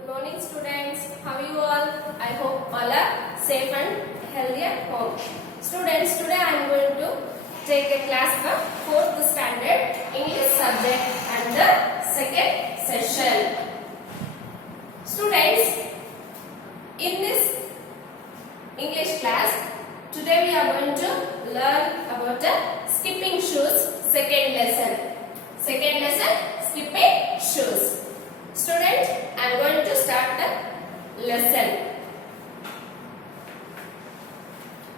Good morning students. How are you all? I hope all are safe and healthy at home. Students, today I am going to take a class for 4th standard English subject and the second session. Students, in this English class, today we are going to learn about the skipping shoes second lesson. Second lesson, skipping shoes. Students, I am going to start the lesson.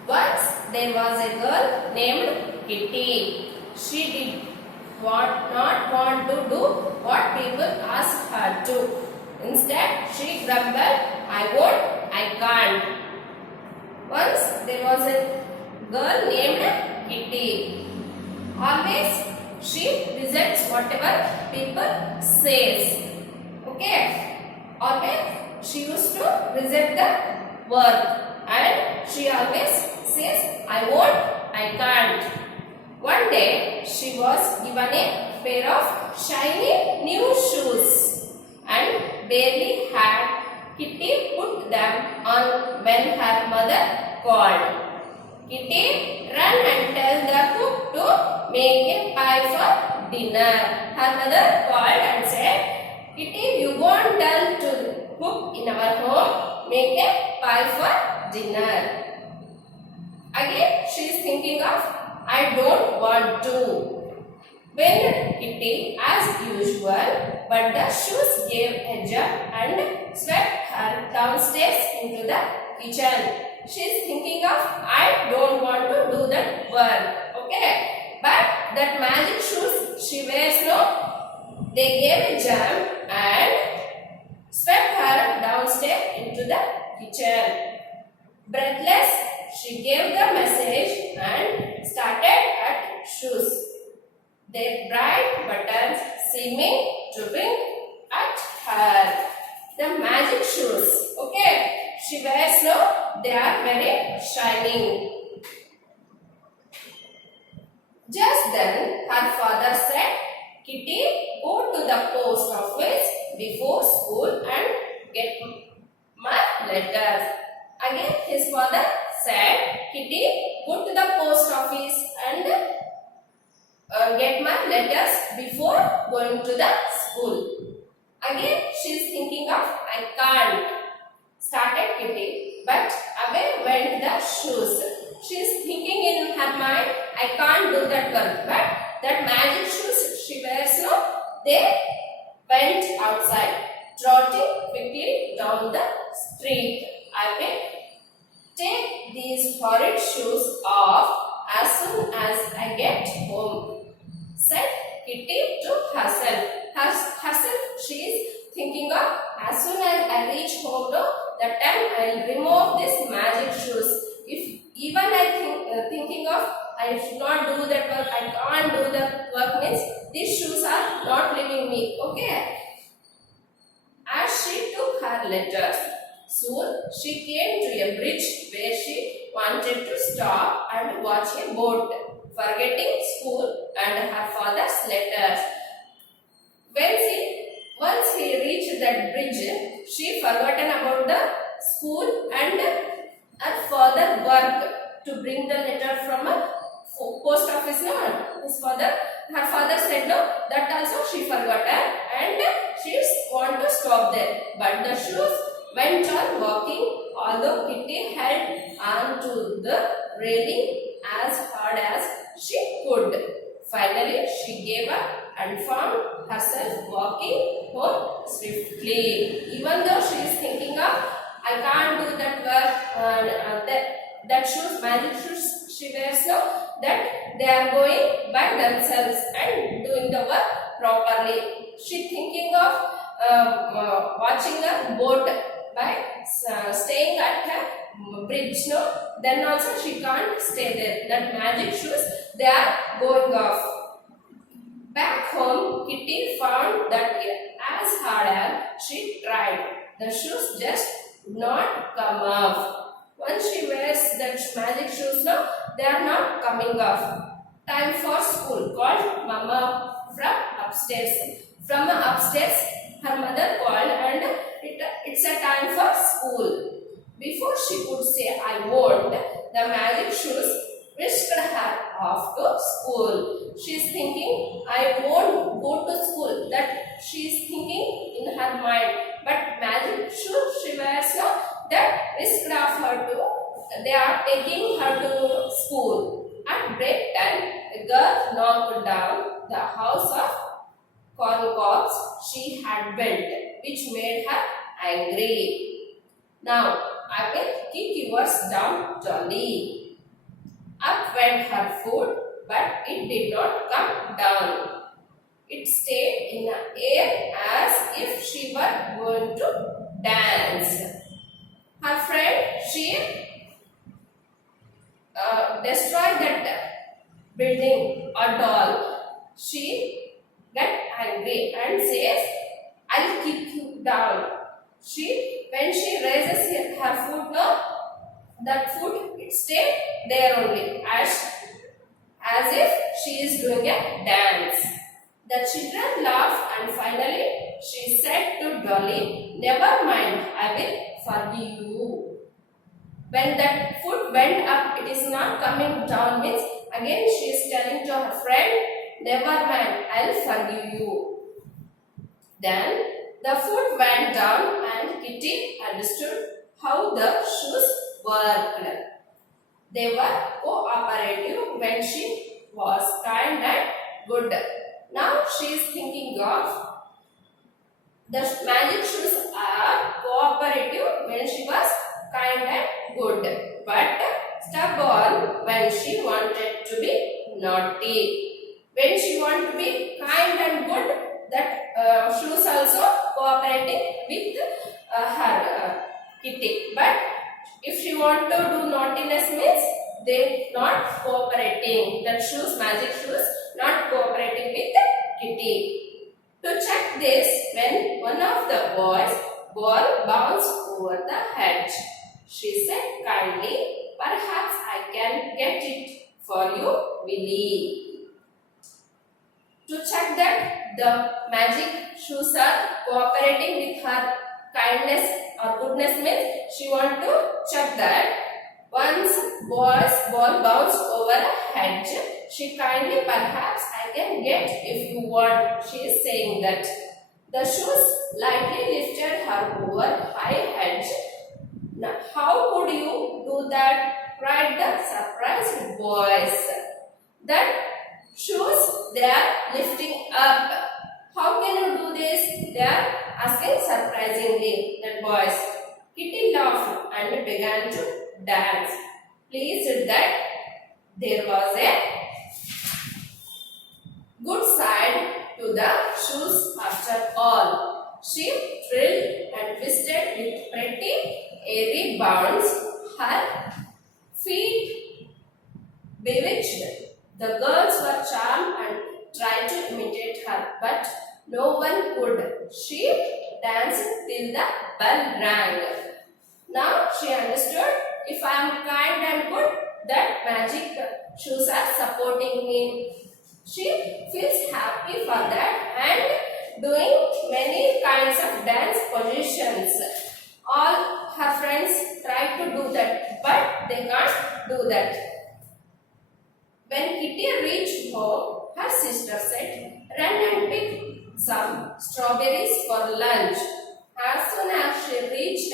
Once there was a girl named Kitty. She did not want to do what people asked her to. Instead, she grumbled, I won't, I can't. Once there was a girl named Kitty. Always she rejects whatever people says. Okay, always she used to reject the work and she always says, I won't, I can't. One day she was given a pair of shiny new shoes and barely had Kitty put them on when her mother called. Kitty, run and tell the cook to make a pie for dinner. Her mother called and said, Kitty, you won't tell to cook in our home, make a pie for dinner. Again, she is thinking of, I don't want to. When Kitty, as usual, but the shoes gave a jump and swept her downstairs into the kitchen. She is thinking of, I don't want to do that work. Okay, but that magic shoes she wears, no? They gave a jump and swept her downstairs into the kitchen. Breathless, she gave the message and started at shoes. Their bright buttons seeming to wink at her. The magic shoes. Okay, she wears, no? They are very shining. Just then, her father said, Kitty, go to the post office before school and get my letters. Again, his father said, Kitty, go to the post office and get my letters before going to the school. Again, she is thinking of, I can't. Started Kitty, but away went the shoes. She is thinking in her mind, I can't do that work, but that magic shoes she wears, no, they went outside, trotting quickly down the street. I will take these horrid shoes off as soon as I get home, said Kitty to herself. Herself, she is thinking of, as soon as I reach home, no, that time I will remove this magic shoes. If even I thinking of, I should not do that work, I can't do the work, means these shoes are not leaving me. Okay. As she took her letters, soon she came to a bridge where she wanted to stop and watch a boat, forgetting school and her father's letters. Once he reached that bridge, she forgotten about the school and her father work to bring the letter from a post office. No, her father said no, that also she forgotten and she want to stop there. But the shoes went on walking, although Kitty held on to the railing as hard as she could. Finally, she gave up and found herself walking home swiftly. Even though she is thinking of, I can't do that work, that shoes, magic shoes she wears, no, that they are going by themselves and doing the work properly. She thinking of watching a boat by staying at a bridge, no, then also she can't stay there. That magic shoes, they are going off. Back home, Kitty found that as hard as she tried, the shoes just would not come off. Once she wears that magic shoes, no, they are not coming off. Time for school, called Mama from upstairs. From upstairs, her mother called and time for school. Before she could say I won't, the magic shoes whisked her off to school. She is thinking I won't go to school. That she is thinking in her mind. But magic shoes she wears now, that whisked off her to, they are taking her to school. At break time, the girl knocked down the house of corn cobs she had built, which made her angry. Now, I will kick yours down, Dolly. Up went her foot, but it did not come down. It stayed in the air as if she were going to dance. Her friend, she destroyed that building or doll. She got angry and says, I'll kick you down. When she raises her foot now, that foot it stayed there only as if she is doing a dance. The children laughed and finally she said to Dolly, never mind, I will forgive you. When that foot went up, it is not coming down, means again she is telling to her friend, never mind, I will forgive you. Then the foot went down and Kitty understood how the shoes worked. They were cooperative when she was kind and good. Now she is thinking of the magic shoes are cooperative when she was kind and good, but stubborn when she wanted to be naughty. When she wanted to be kind and good, that shoes also cooperating with her Kitty. But if she want to do naughtiness means they not cooperating. That shoes, magic shoes, not cooperating with Kitty. To check this, when one of the boys' ball bounced over the hedge, she said kindly, perhaps I can get it for you, Willie. To check that the magic shoes are cooperating with her kindness or goodness means she want to check that once boy's ball bounced over a hedge, she kindly, perhaps I can get if you want. She is saying that. The shoes lightly lifted her over high hedge. Now, how could you do that? Cried the surprised boys. That shoes they are lifting up. How can you do this? They are asking surprisingly, that boys. Kitty laughed and began to dance. Pleased that there was a good side to the shoes after all. She thrilled and twisted with pretty airy bounds. Her feet bewitched. The girls were charmed and tried to imitate her, but no one could. She danced till the bell rang. Now she understood, if I am kind and good, that magic shoes are supporting me. She feels happy for that and doing many kinds of dance positions. All her friends try to do that, but they can't do that. When Kitty reached home, her sister said, run and pick some strawberries for lunch. As soon as she reached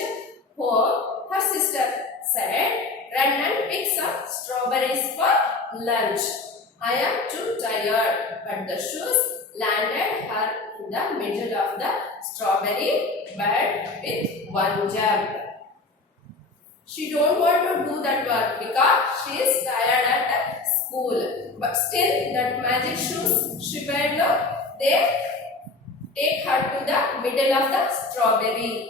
home, her sister said, run and pick some strawberries for lunch. I am too tired, but the shoes landed her in the middle of the strawberry bed with one jump. She don't want to do that work because she is tired at school. But still, that magic shoes she wear now, they take her to the middle of the strawberry.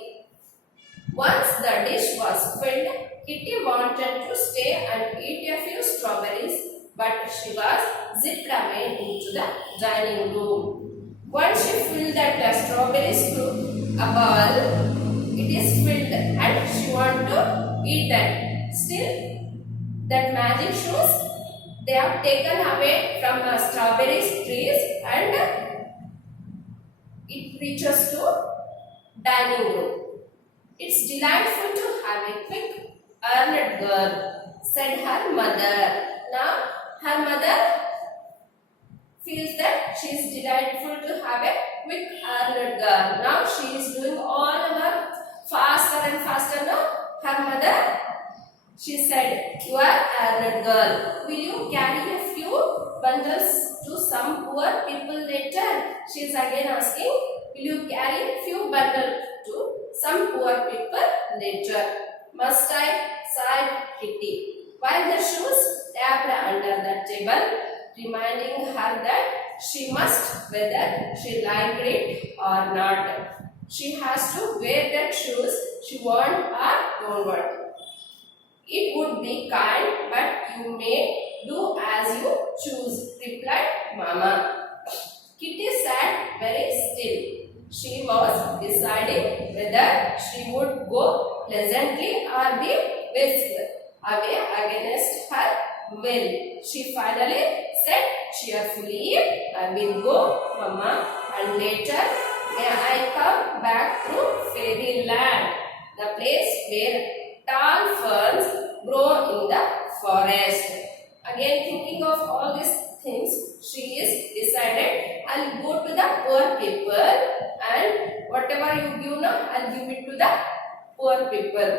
Once the dish was filled, Kitty wanted to stay and eat a few strawberries, but she was zipped away into the dining room. Once she filled that strawberries to a ball, it is filled and she wanted to eat that. Still, that magic shoes, they have taken away from the strawberries trees and it reaches to dining room. Its delightful to have a quick earned girl, said her mother. Now, her mother feels that she is delightful to have a quick earned girl. Now, she is doing all her faster and faster. Now, her mother, she said, you are earned girl. Will you carry a few bundles to some poor people later? She is again asking, will you carry a few bundles to some poor people later? Must I? Sighed Kitty, while the shoes tapped under the table, reminding her that she must, whether she liked it or not. She has to wear that shoes she want or don't want. It would be kind, but you may do as you choose, replied Mama. Kitty sat very still. She was deciding whether she would go pleasantly or be whisked away against her will. She finally said cheerfully, I will go, Mama, and later may I come back to Fairyland, the place where tall ferns grow in the forest. Again, thinking of all these things, she is decided, I'll go to the poor people and whatever you give now, I'll give it to the poor people.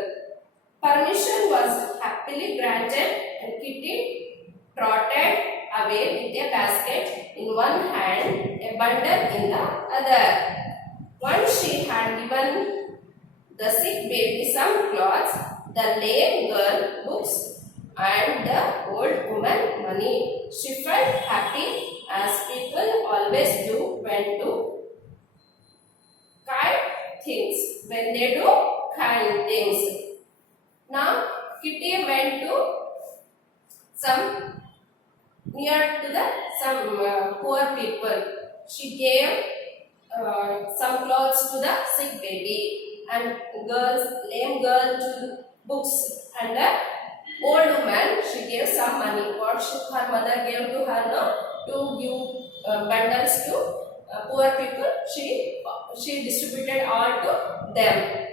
Permission was happily granted and Kitty trotted away with a basket in one hand, a bundle in the other. Once she had given the sick baby some clothes, the lame girl books, and the old woman money. She felt happy, as people always do when do kind things, when they do kind things. Now Kitty went to some near to the some poor people. She gave some clothes to the sick baby and lame girl to books, and the old woman, she gave some money. What her mother gave to her no, to give bundles to poor people, she distributed all to them.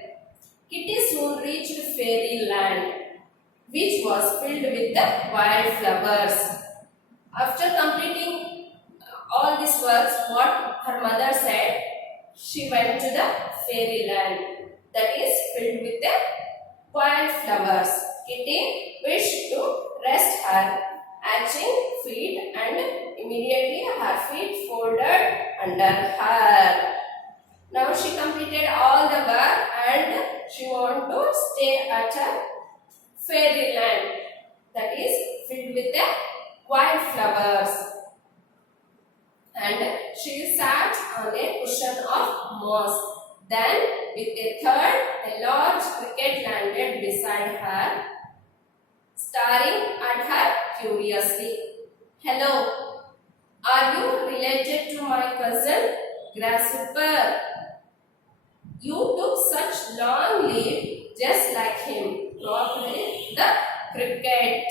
Kitty soon reached Fairyland, which was filled with the wildflowers. After completing all these works, what her mother said, she went to the Fairyland, that is filled with the wildflowers. Kitty wished to rest her aching feet, and immediately her feet folded under her. Now she completed all the work and she wanted to stay at her Fairyland, that is filled with the wildflowers. And she sat on a cushion of moss. Then, with a third, a large cricket landed beside her, staring at her curiously. Hello, are you related to my cousin, Grasshopper? You took such long leave just like him, croaked the cricket.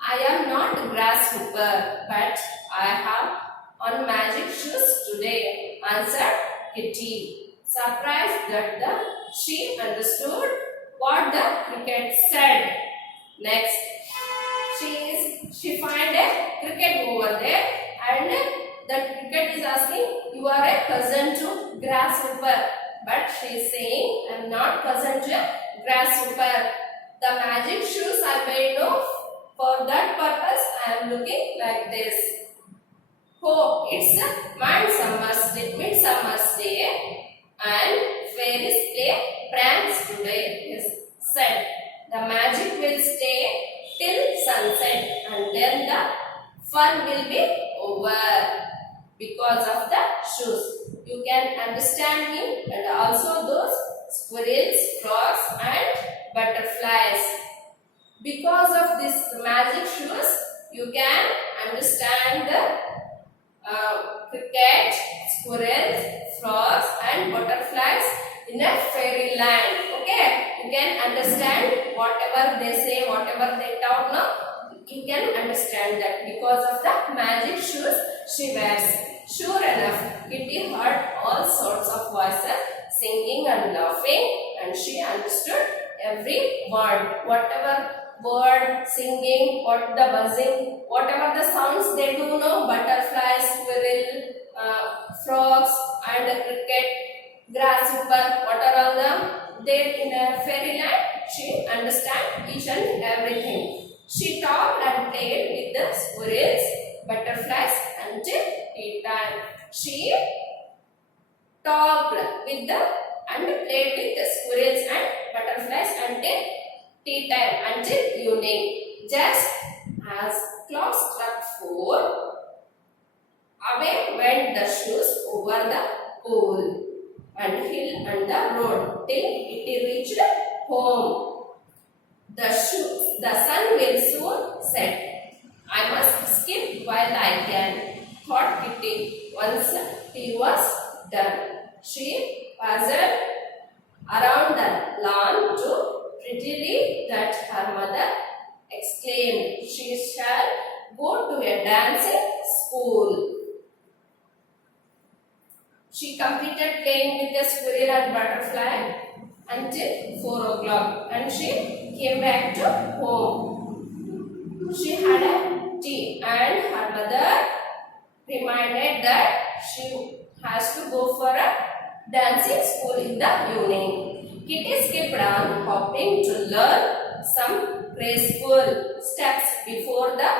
I am not Grasshopper, but I have on magic shoes today, answered Kitty, surprised that she understood what the cricket said. Next, she find a cricket over there, and the cricket is asking, you are a cousin to Grasshopper, but she is saying, I am not cousin to Grasshopper. The magic shoes I made of, for that purpose I am looking like this. Oh, it's a midsummer's day and fairies play pranks today, is said. The magic will stay till sunset and then the fun will be over because of the shoes. You can understand me, and also those squirrels, frogs and butterflies. Because of this magic shoes, you can understand the cricket, squirrels, frogs and butterflies in a fairyland. Okay, you can understand whatever they say, whatever they talk now, you can understand that because of the magic shoes she wears. Sure enough, Kitty heard all sorts of voices singing and laughing, and she understood every word. Whatever word, singing, what the buzzing, whatever the sounds they do know, butterfly, squirrel, frogs and cricket, grasshopper, what are all the there in a fairyland, she understand each and everything. She talked and played with the squirrels, butterflies until tea time. She talked with the and played with the squirrels and butterflies until tea time, until evening. Just as clock struck 4, away went the shoes over the pool and hill and the road till it reached home. The sun will soon set. I must skip while I can, thought Kitty once tea was done. She passed around the lawn too prettily that her mother exclaimed, she shall go to a dancing school. She completed playing with the squirrel and butterfly until 4 o'clock and she came back to home. She had a tea and her mother reminded that she has to go for a dancing school in the evening. Kitty skipped on, hopping to learn some graceful steps before the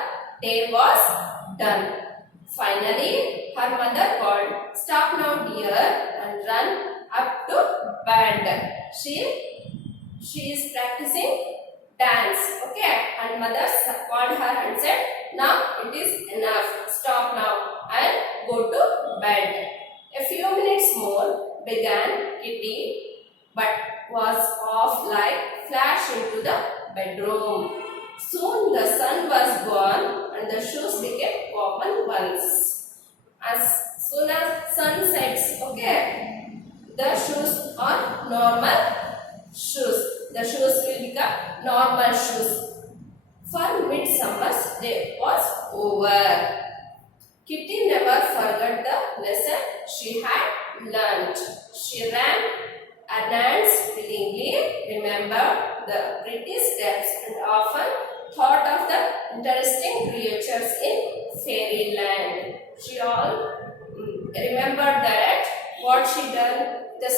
day was done. Finally, her mother called, "Stop now, dear," and run up to bed. She is practicing dance. Okay, and mother called her and said, "Now it is enough. Stop now and go to bed." A few minutes more began Kitty, but was off like flash into the bedroom. Soon the sun was gone and the shoes became common ones. As soon as sun sets, okay, the shoes are normal shoes. The shoes will become normal shoes. For midsummer's day was over. Kitty never forgot the lesson she had learnt. She ran errands willingly, remembered the pretty steps, and often thought of the interesting creatures in Fairyland. She all remembered that what she done, the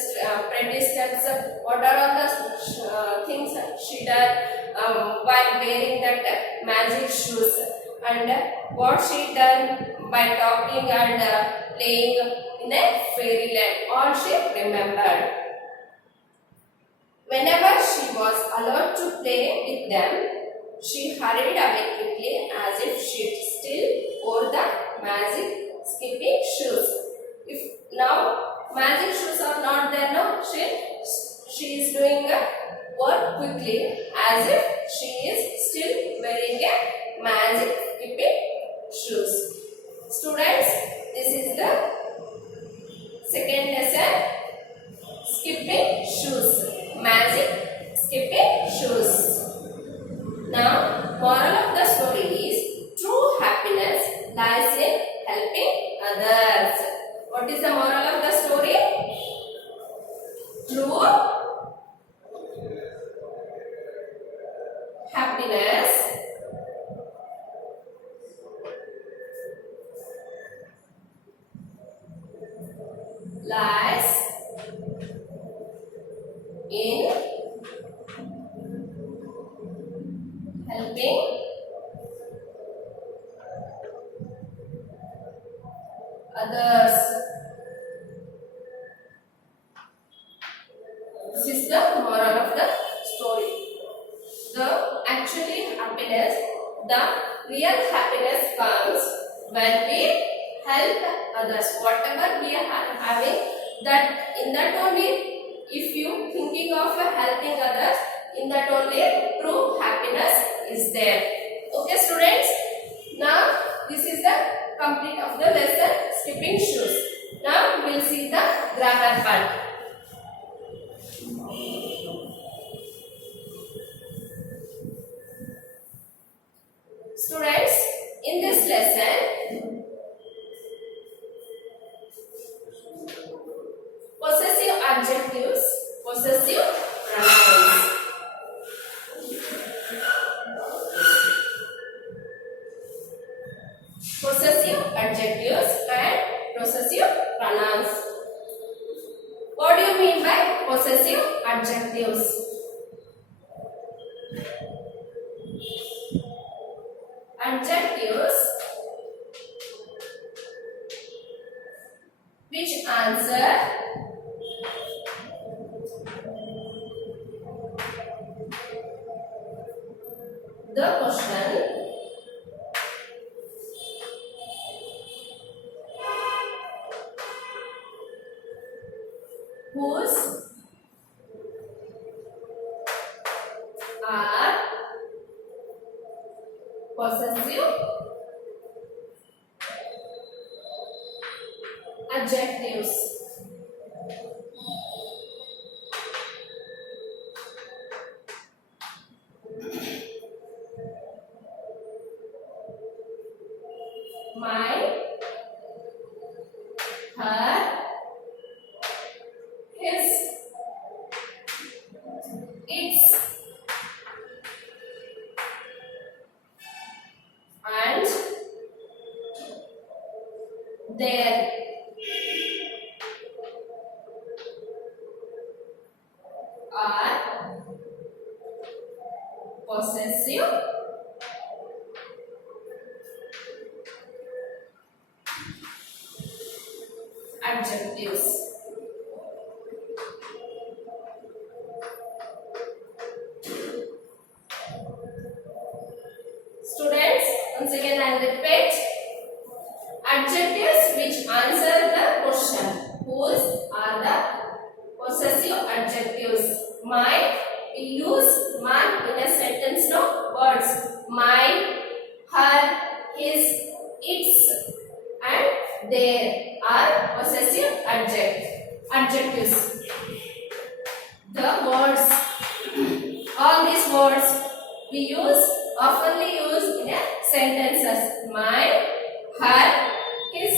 pretty steps, what are all the things she done while wearing that magic shoes, and what she done by talking and playing in a fairyland. All she remembered. Whenever she was allowed to play with them, she hurried away quickly as if she still wore the magic skipping shoes. If now magic shoes are not there, no, she is doing work quickly as if she is still wearing a magic skipping shoes. Students, this is the second lesson, skipping shoes, magic skipping shoes. Now, moral of the story is true happiness lies in helping others. What is the moral of the story? True happiness lies in helping others. This is the moral of the story. The actually happiness, the real happiness comes when we help others. Whatever we are having, that in that only, if you thinking of helping others, in that only true happiness is there. Okay, students. Now this is the complete of the lesson, skipping shoes. Now we will see the grammar part. Students, in this lesson, possessive adjective possessive adjectives. Adjectives which answer the question whose are possessive adjectives. Mine, her, his, its, and their are possessive adjectives. Students, once again I will repeat. Adjectives which answer the question. Whose are the possessive adjectives. Mine, we use man in a sentence, no words. Mine, her, his, its, and their are possessive adjectives. The words, all these words we oftenly use in a sentences. Mine, her, his,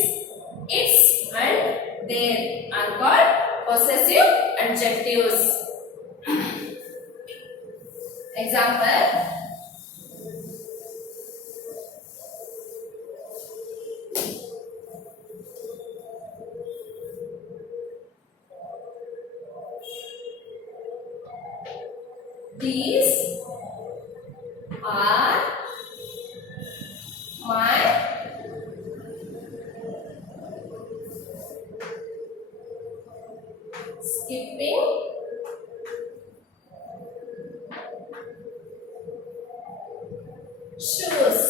its, and their are called possessive adjectives. Example. These are my skipping shoes.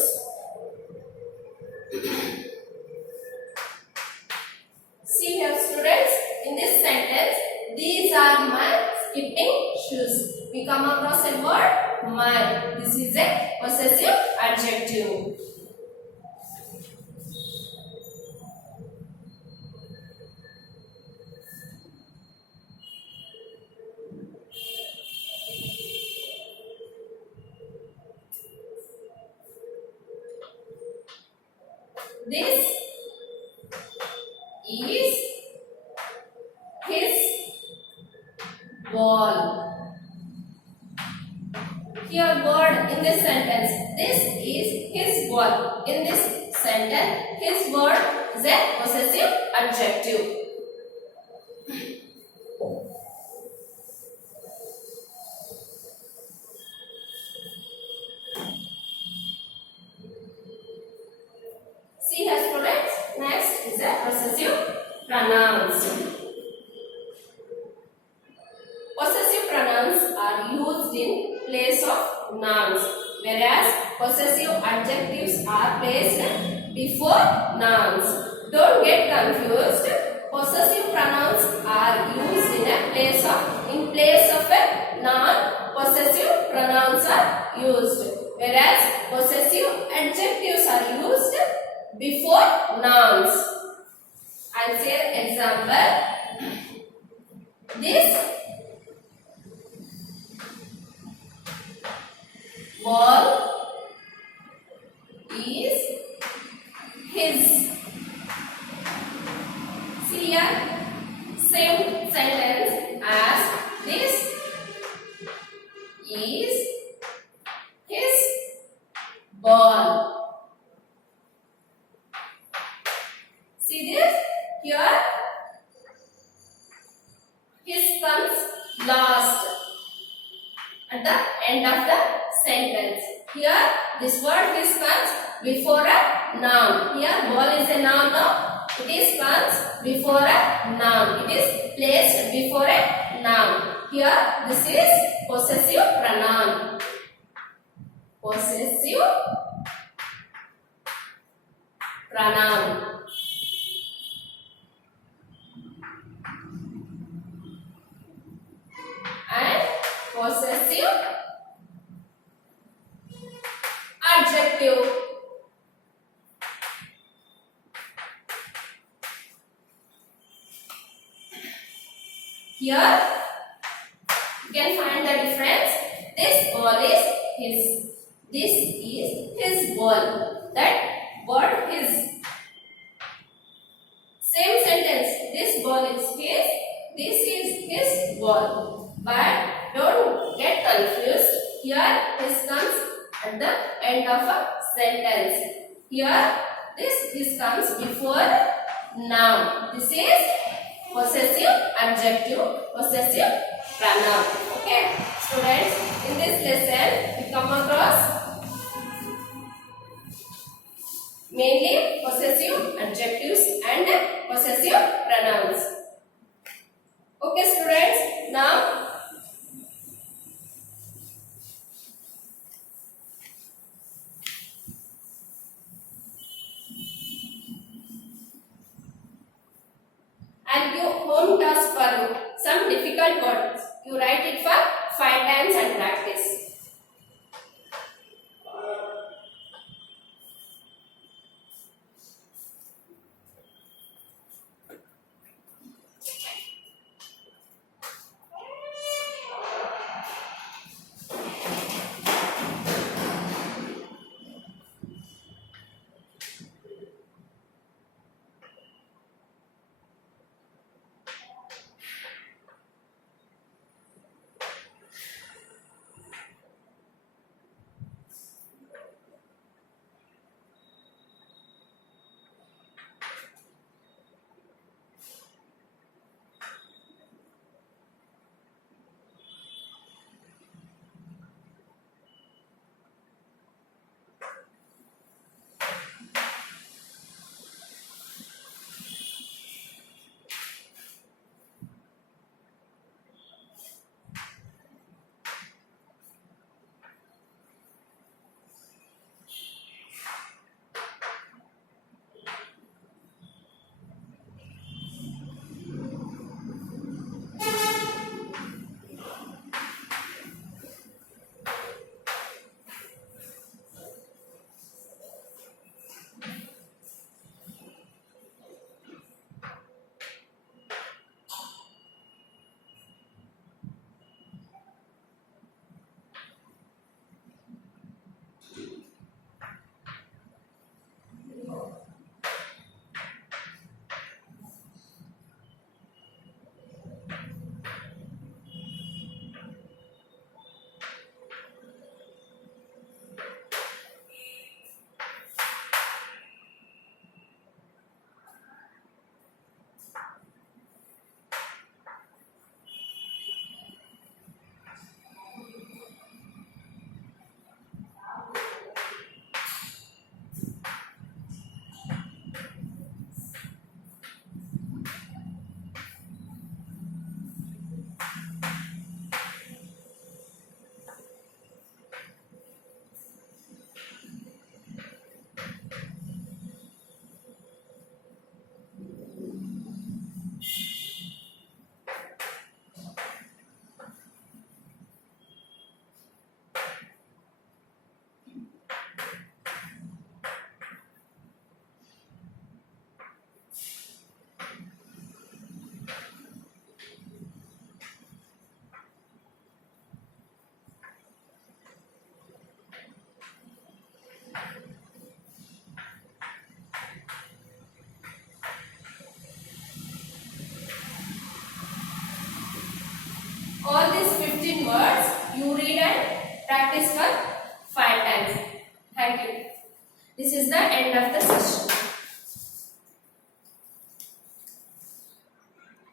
See here students, in this sentence, these are my skipping shoes. We come across a word my. This is a possessive adjective. This is his ball. Here word in this sentence, this is his ball. In this sentence, his word is a possessive adjective. See here students, next is a possessive pronouns. Possessive pronouns are used in place of nouns, whereas possessive adjectives are placed before nouns. Don't get confused. Possessive pronouns are used in place of a noun. Possessive pronouns are used, whereas possessive adjectives are used before nouns. I'll say an example. This ball is his. See here, same sentence as this is his ball. See this? Here his comes last, at the end of the sentence. Here this word is comes before a noun. Here ball is a noun now. It is comes before a noun. It is placed before a noun. Here this is possessive pronoun. Possessive pronoun. And possessive adjective. Here you can find the difference. This ball is his. This is his ball. That word his. Same sentence. This ball is his. This is his ball. But don't get confused. Here his comes at the end of a sentence. Here this comes before noun. This is possessive adjective, possessive pronoun. Okay, students, in this lesson we come across mainly possessive adjectives and possessive pronouns. Okay, students, now I'll give home task for you. Some difficult words. You write it for 5 times and practice. All these 15 words you read and practice for 5 times. Thank you. This is the end of the session.